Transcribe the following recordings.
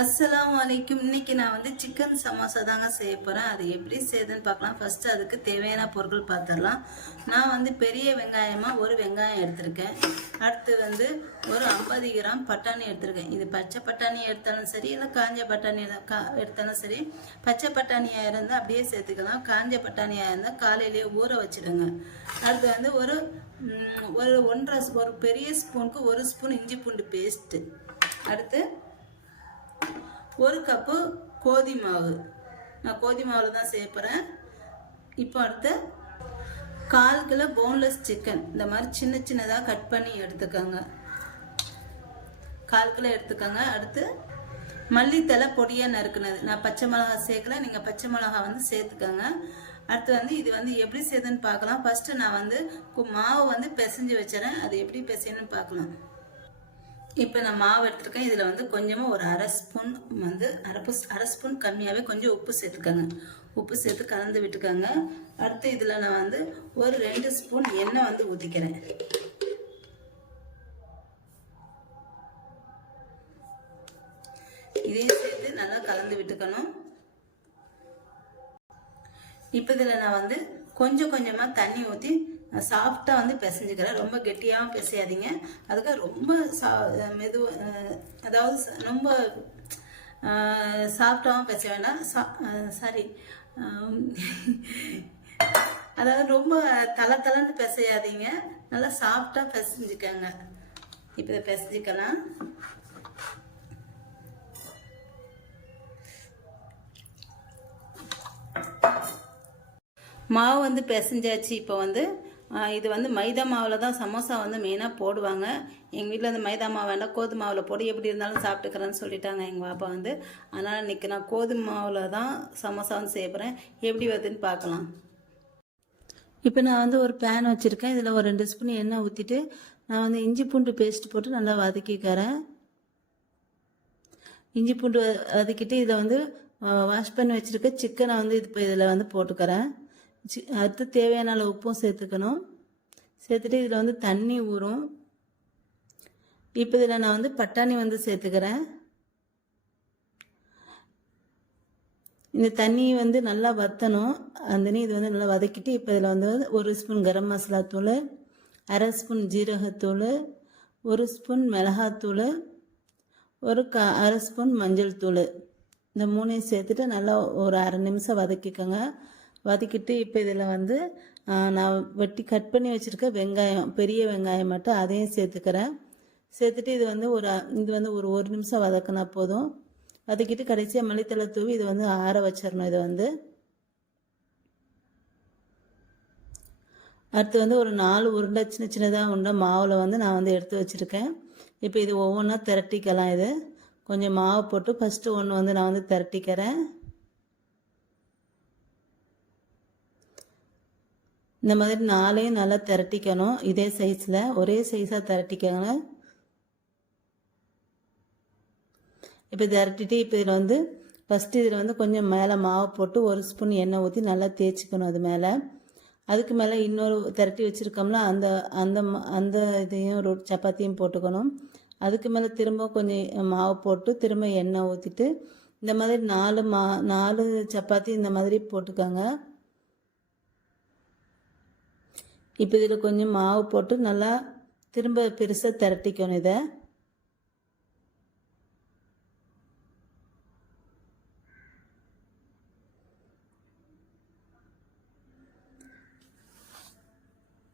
அஸ்லாம் வலைக்கும் இன்னைக்கு நான் வந்து சிக்கன் சமோசா தாங்க செய்ய போகிறேன் அது எப்படி செய்யுதுன்னு பார்க்கலாம். ஃபர்ஸ்ட் அதுக்கு தேவையான பொருட்கள் பார்த்துடலாம் நான் வந்து பெரிய வெங்காயமாக ஒரு வெங்காயம் எடுத்திருக்கேன். அடுத்து வந்து ஒரு ஐம்பது கிராம் பட்டாணி எடுத்திருக்கேன். இது பச்சை பட்டாணி எடுத்தாலும் சரி இல்லை காஞ்ச பட்டாணி கா எடுத்தாலும் சரி பச்சை பட்டாணியாக இருந்தால் அப்படியே சேர்த்துக்கலாம். காஞ்ச பட்டாணியாக இருந்தால் காலையிலேயே ஊற வச்சிடுங்க. அடுத்து வந்து ஒரு ஒரு ஒன்றரை ஒரு பெரிய ஸ்பூனுக்கு ஒரு ஸ்பூன் இஞ்சி பூண்டு பேஸ்ட்டு அடுத்து ஒரு கப்பு கோதி மாவு. நான் கோதி மாவில் தான் செய்ய இப்போ அடுத்து கால் கிலோ போன்லெஸ் சிக்கன் இந்த மாதிரி சின்ன சின்னதாக கட் பண்ணி எடுத்துக்கோங்க. கால் கிலோ எடுத்துக்கோங்க. அடுத்து மல்லித்தலை பொடியாக நறுக்குனது. நான் பச்சை மிளகா சேர்க்கல. நீங்கள் பச்சை மிளகா வந்து சேர்த்துக்கோங்க. அடுத்து வந்து இது வந்து எப்படி செய்யுதுன்னு பார்க்கலாம். ஃபஸ்ட்டு நான் வந்து கு- மாவு வந்து பிசைஞ்சு வச்சுறேன் அது எப்படி பிசையணும்னு பார்க்கலாம். இப்போ நான் மாவு எடுத்துருக்கேன். இதில் வந்து கொஞ்சமாக ஒரு அரை ஸ்பூன் வந்து அரை அரை ஸ்பூன் கம்மியாகவே கொஞ்சம் உப்பு சேர்த்துக்கோங்க. உப்பு சேர்த்து கலந்து விட்டுக்கோங்க. அடுத்து இதில் நான் வந்து ஒரு ரெண்டு ஸ்பூன் எண்ணெய் வந்து ஊற்றிக்கிறேன் இதையும் சேர்த்து நல்லா கலந்து விட்டுக்கணும். இப்போ இதில் நான் வந்து கொஞ்சம் கொஞ்சமாக தண்ணி ஊற்றி சாஃப்டாக வந்து பிசைஞ்சுக்கிறேன். ரொம்ப கெட்டியாகவும் பிசையாதீங்க. அதுக்காக ரொம்ப சா மெது அதாவது ரொம்ப சாஃப்டாகவும் பிசை வேண்டாம். சா சாரி அதாவது ரொம்ப தலை தலைன்னு பிசையாதீங்க. நல்லா சாஃப்டாக பிசைஞ்சுக்கோங்க. இப்போ இதை பிசைஞ்சிக்கலாம். மாவு வந்து பிசைஞ்சாச்சு. இப்போ வந்து இது வந்து மைதா மாவில் தான் சமோசா வந்து மெயினாக போடுவாங்க. எங்கள் வீட்டில் வந்து மைதா மாவு வேண்டாம் கோதுமை மாவில் போடு எப்படி இருந்தாலும் சாப்பிட்டுக்கிறேன்னு சொல்லிட்டாங்க எங்கள் பாப்பா வந்து. அதனால் இன்றைக்கி நான் கோதுமை மாவில் தான் சமோசா வந்து செய்ய போகிறேன் எப்படி வருதுன்னு பார்க்கலாம். இப்போ நான் வந்து ஒரு பேன் வச்சுருக்கேன். இதில் ஒரு ரெண்டு ஸ்பூன் எண்ணெய் ஊற்றிட்டு நான் வந்து இஞ்சி பூண்டு பேஸ்ட் போட்டு நல்லா வதக்கிக்கிறேன். இஞ்சி பூண்டு வ- வதக்கிட்டு இதை வந்து வாஷ் பண்ணி வச்சுருக்க சிக்கனை வந்து இது இப்போ இதில் வந்து போட்டுக்கிறேன். அடுத்து தேவையான அளவு உப்பும் சேர்த்துக்கணும். சேர்த்துட்டு இதில் வந்து தண்ணி ஊறும். இப்போ இதில் நான் வந்து பட்டாணி வந்து சேர்த்துக்கிறேன். இந்த தண்ணி வந்து நல்லா வற்றணும் அந்த இது வந்து நல்லா வதக்கிட்டு இப்போ இதில் வந்து ஒரு ஸ்பூன் கரம் மசாலா தூள் அரை ஸ்பூன் ஜீரகத்தூள் ஒரு ஸ்பூன் மிளகாத்தூள் ஒரு க அரை ஸ்பூன் மஞ்சள் தூள். இந்த மூணையும் சேர்த்துட்டு நல்லா ஒரு அரை நிமிஷம் வதக்கிக்கோங்க. வதக்கிட்டு இப்போ இதில் வந்து நான் வெட்டி கட் பண்ணி வச்சுருக்க வெங்காயம் பெரிய வெங்காயம் மட்டும் அதையும் சேர்த்துக்கிறேன். சேர்த்துட்டு இது வந்து ஒரு இது வந்து ஒரு ஒரு நிமிஷம் வதக்கினா போதும். வதக்கிட்டு கடைசியாக மல்லித்தலை தூவி இது வந்து ஆற வச்சிடணும் இதை வந்து. அடுத்து வந்து ஒரு நாலு உருண்டை சின்ன சின்னதாக உருண்டை மாவில் வந்து நான் வந்து எடுத்து வச்சுருக்கேன். இப்போ இது ஒவ்வொன்றா திரட்டிக்கலாம் இது. கொஞ்சம் மாவு போட்டு ஃபஸ்ட்டு ஒன்று வந்து நான் வந்து திரட்டிக்கிறேன். இந்த மாதிரி நாலையும் நல்லா திரட்டிக்கணும். இதே சைஸில் ஒரே சைஸாக திரட்டிக்கங்க. இப்போ திரட்டிட்டு இப்போ இதில் வந்து ஃபஸ்ட்டு இதில் வந்து கொஞ்சம் மேலே மாவு போட்டு ஒரு ஸ்பூன் எண்ணெய் ஊற்றி நல்லா தேய்ச்சிக்கணும் அது மேலே. அதுக்கு மேலே இன்னொரு திரட்டி வச்சுருக்கோம்ல அந்த அந்த அந்த இதையும் ரொ சப்பாத்தியும் போட்டுக்கணும். அதுக்கு மேலே திரும்ப கொஞ்சம் மாவு போட்டு திரும்ப எண்ணெய் ஊற்றிட்டு இந்த மாதிரி நாலு மா நாலு சப்பாத்தி இந்த மாதிரி போட்டுக்கோங்க. இப்போ இதில் கொஞ்சம் மாவு போட்டு நல்லா திரும்ப பெருசாக திரட்டிக்கணும் இதை.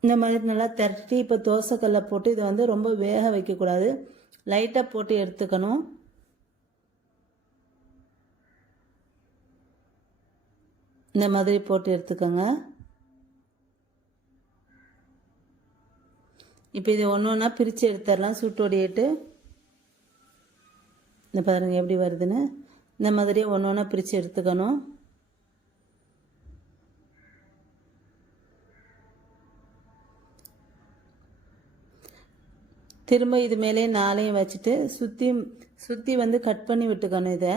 இந்த மாதிரி நல்லா திரட்டி இப்போ தோசைக்கல்ல போட்டு இதை வந்து ரொம்ப வேக வைக்கக்கூடாது. லைட்டாக போட்டு எடுத்துக்கணும். இந்த மாதிரி போட்டு எடுத்துக்கோங்க. இப்போ இதை ஒன்று ஒன்றா பிரித்து எடுத்துடலாம் சுட்டோடிட்டு இந்த பாருங்க எப்படி வருதுன்னு. இந்த மாதிரியே ஒன்று ஒன்றா பிரித்து எடுத்துக்கணும். திரும்ப இது மேலே நாளையும் வச்சுட்டு சுற்றி சுற்றி வந்து கட் பண்ணி விட்டுக்கணும் இதை.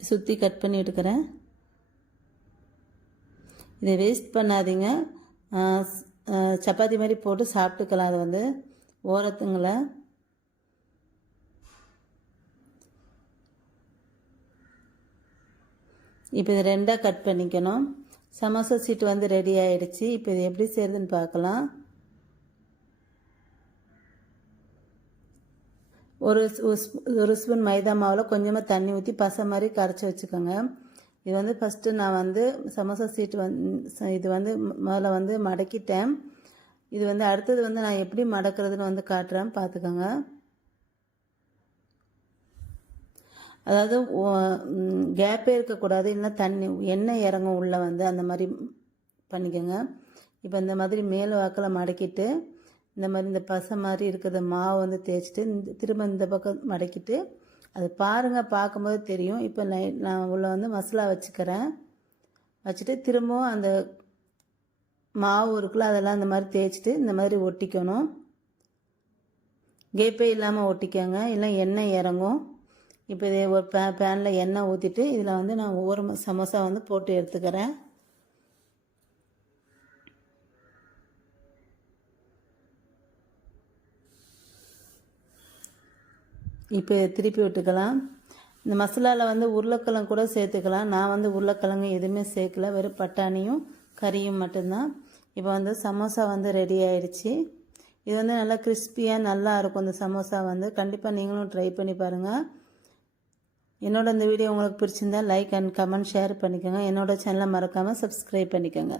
சுற்றி கட் பண்ணி எடுக்கிறேன் இதை வேஸ்ட் பண்ணாதீங்க. சப்பாத்தி மாதிரி போட்டு சாப்பிட்டுக்கலாம். அது வந்து ஓரத்துங்களை. இப்போ இது ரெண்டாக கட் பண்ணிக்கணும். சமோசா சீட்டு வந்து ரெடி ஆகிடுச்சு இப்போ இது எப்படி செய்யறதுன்னு பார்க்கலாம். ஒரு ஒரு ஸ்பூன் மைதா மாவில் கொஞ்சமாக தண்ணி ஊற்றி பசை மாதிரி கரைச்சி வச்சுக்கோங்க. இது வந்து ஃபஸ்ட்டு நான் வந்து சமோசா சீட்டு வந் இது வந்து முதல்ல வந்து மடக்கிட்டேன். இது வந்து அடுத்தது வந்து நான் எப்படி மடக்கிறதுன்னு வந்து காட்டுறேன். பார்த்துக்கோங்க அதாவது கேப்பே இருக்கக்கூடாது. இல்லைன்னா தண்ணி எண்ணெய் இறங்கும் உள்ளே வந்து அந்த மாதிரி பண்ணிக்கோங்க. இப்போ இந்த மாதிரி மேல் வாக்கில் மடக்கிட்டு இந்த மாதிரி இந்த பசை மாதிரி இருக்கிற மாவு வந்து தேய்ச்சிட்டு இந்த திரும்ப இந்த பக்கம் மடக்கிட்டு அது பாருங்கள் பார்க்கும்போது தெரியும். இப்போ நை நான் உள்ள வந்து மசாலா வச்சுக்கிறேன். வச்சுட்டு திரும்பவும் அந்த மாவு இருக்குல்ல அதெல்லாம் இந்த மாதிரி தேய்ச்சிட்டு இந்த மாதிரி ஒட்டிக்கணும். கேப்பே இல்லாமல் ஒட்டிக்கோங்க இல்லை எண்ணெய் இறங்கும். இப்போ இதே ஒரு பே பேனில் எண்ணெய் ஊற்றிட்டு இதில் வந்து நான் ஒவ்வொரு சமோசா வந்து போட்டு எடுத்துக்கிறேன். இப்போ திருப்பி விட்டுக்கலாம். இந்த மசாலாவில் வந்து உருளைக்கிழங்கு கூட சேர்த்துக்கலாம். நான் வந்து உருளைக்கிழங்கு எதுவுமே சேர்க்கல. வெறும் பட்டாணியும் கறியும் மட்டும்தான். இப்போ வந்து சமோசா வந்து ரெடி ஆயிடுச்சு. இது வந்து நல்லா கிறிஸ்பியாக நல்லா இருக்கும் இந்த சமோசா வந்து. கண்டிப்பாக நீங்களும் ட்ரை பண்ணி பாருங்கள் என்னோட இந்த வீடியோ உங்களுக்கு பிடிச்சிருந்தா லைக் அண்ட் கமெண்ட் ஷேர் பண்ணிக்கோங்க. என்னோட சேனலை மறக்காமல் சப்ஸ்கிரைப் பண்ணிக்கோங்க.